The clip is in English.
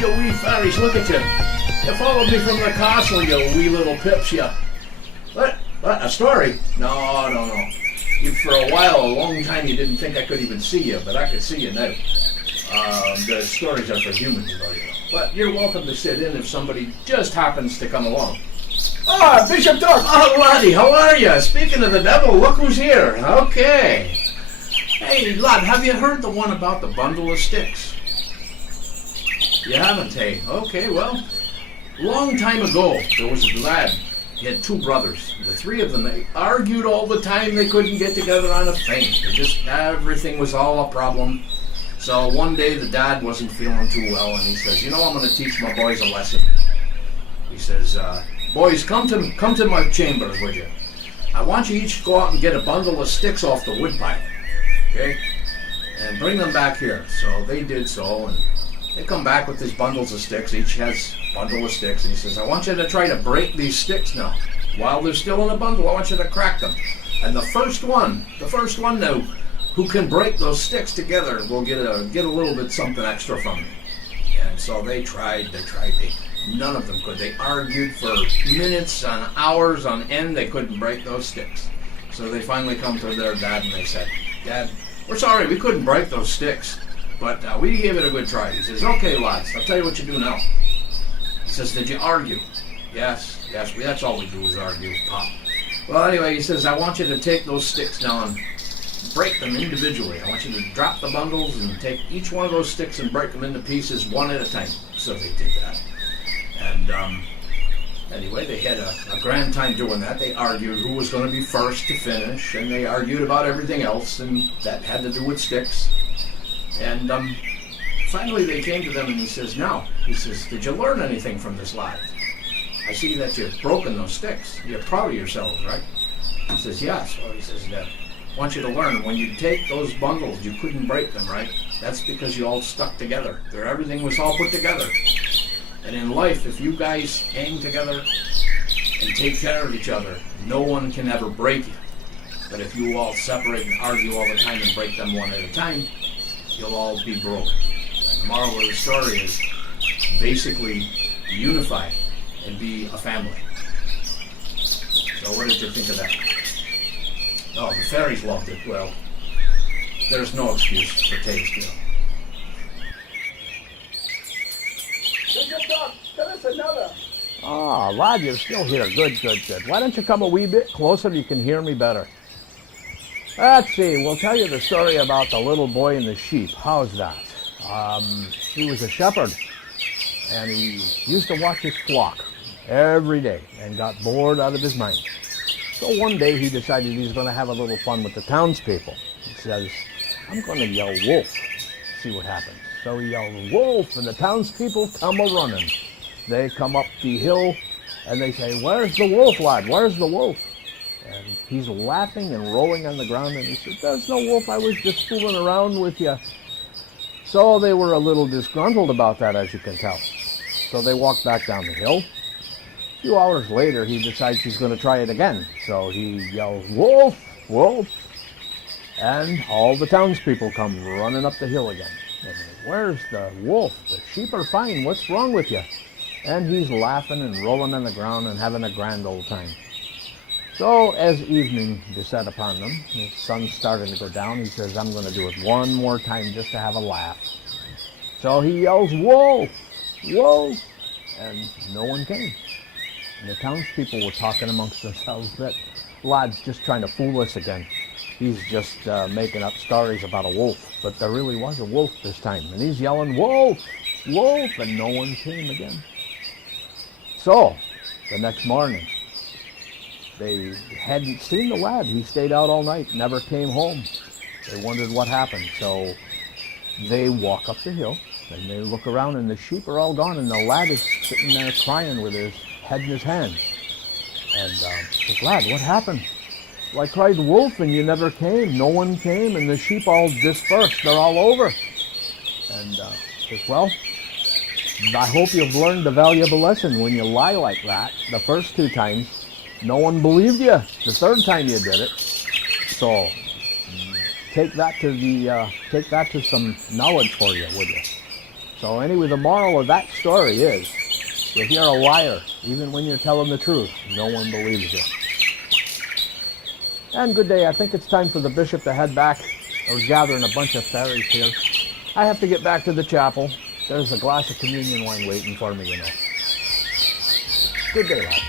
you wee fairies, look at you. You followed me from the castle, you wee little pips, you. What? What? A story? No. For a while, a long time, you didn't think I could even see you, but I could see you now. The stories are for humans, though, you know. But you're welcome to sit in if somebody just happens to come along. Ah, Bishop Doug! Oh, laddie, how are you? Speaking of the devil, look who's here. Okay. Hey, lad, have you heard the one about the bundle of sticks? You haven't, hey? Okay, well, long time ago, there was a lad. He had two brothers. The three of them, they argued all the time. They couldn't get together on a thing. Everything was all a problem. So one day the dad wasn't feeling too well, and he says, you know, I'm going to teach my boys a lesson. He says, boys, come to my chambers, would you? I want you each to go out and get a bundle of sticks off the woodpile, okay? And bring them back here. So they did so, and they come back with these bundles of sticks. Each has a bundle of sticks, and he says, I want you to try to break these sticks now. While they're still in a bundle, I want you to crack them. And the first one now, who can break those sticks together will get a little bit something extra from me. And so they tried, none of them could. They argued for minutes and hours on end. They couldn't break those sticks. So they finally come to their dad and they said, Dad, we're sorry, we couldn't break those sticks, but we gave it a good try. He says, okay, lads, I'll tell you what you do now. He says, did you argue? Yes, that's all we do is argue, Pop. Well, anyway, he says, I want you to take those sticks now and break them individually. I want you to drop the bundles and take each one of those sticks and break them into pieces one at a time. So they did that. And anyway, they had a grand time doing that. They argued who was going to be first to finish, and they argued about everything else, and that had to do with sticks. And finally they came to them and he says, did you learn anything from this lad? I see that you've broken those sticks. You're proud of yourselves, right? He says, yes. Well, he says, I want you to learn, when you take those bundles, you couldn't break them, right? That's because you all stuck together. Everything was all put together. And in life, if you guys hang together and take care of each other, no one can ever break you. But if you all separate and argue all the time and break them one at a time, you'll all be broken. And the moral of the story is basically unify and be a family. So what did you think of that? Oh, the fairies loved it. Well, there's no excuse for taste, you know. Bishop Doug, tell us another. Ah, lad, you're still here. Good. Why don't you come a wee bit closer so you can hear me better? Let's see, we'll tell you the story about the little boy and the sheep. How's that? He was a shepherd, and he used to watch his flock every day and got bored out of his mind. So one day he decided he's going to have a little fun with the townspeople. He says, I'm going to yell wolf, see what happens. So he yells wolf, and the townspeople come a-running. They come up the hill, and they say, where's the wolf, lad? Where's the wolf? And he's laughing and rolling on the ground, and he said, there's no wolf, I was just fooling around with you. So they were a little disgruntled about that, as you can tell. So they walked back down the hill. A few hours later, he decides he's going to try it again. So he yells, wolf, wolf. And all the townspeople come running up the hill again. And where's the wolf? The sheep are fine. What's wrong with you? And he's laughing and rolling on the ground and having a grand old time. So as evening descended upon them, the sun's starting to go down, he says, I'm going to do it one more time just to have a laugh. So he yells, wolf, wolf. And no one came. And the townspeople were talking amongst themselves that lad's just trying to fool us again. He's just making up stories about a wolf. But there really was a wolf this time. And he's yelling, wolf, wolf, and no one came again. So, the next morning, they hadn't seen the lad. He stayed out all night, never came home. They wondered what happened. So they walk up the hill, and they look around, and the sheep are all gone, and the lad is sitting there crying with his head in his hands. And says, lad, what happened? Well, I cried wolf, and you never came. No one came, and the sheep all dispersed. They're all over. And says, well, I hope you've learned a valuable lesson. When you lie like that, the first two times, no one believed you. The third time you did it. So take that to some knowledge for you, would you? So anyway, the moral of that story is, if you're a liar, even when you're telling the truth, no one believes you. And good day. I think it's time for the bishop to head back. We're gathering a bunch of fairies here. I have to get back to the chapel. There's a glass of communion wine waiting for me, you know. Good day, lad.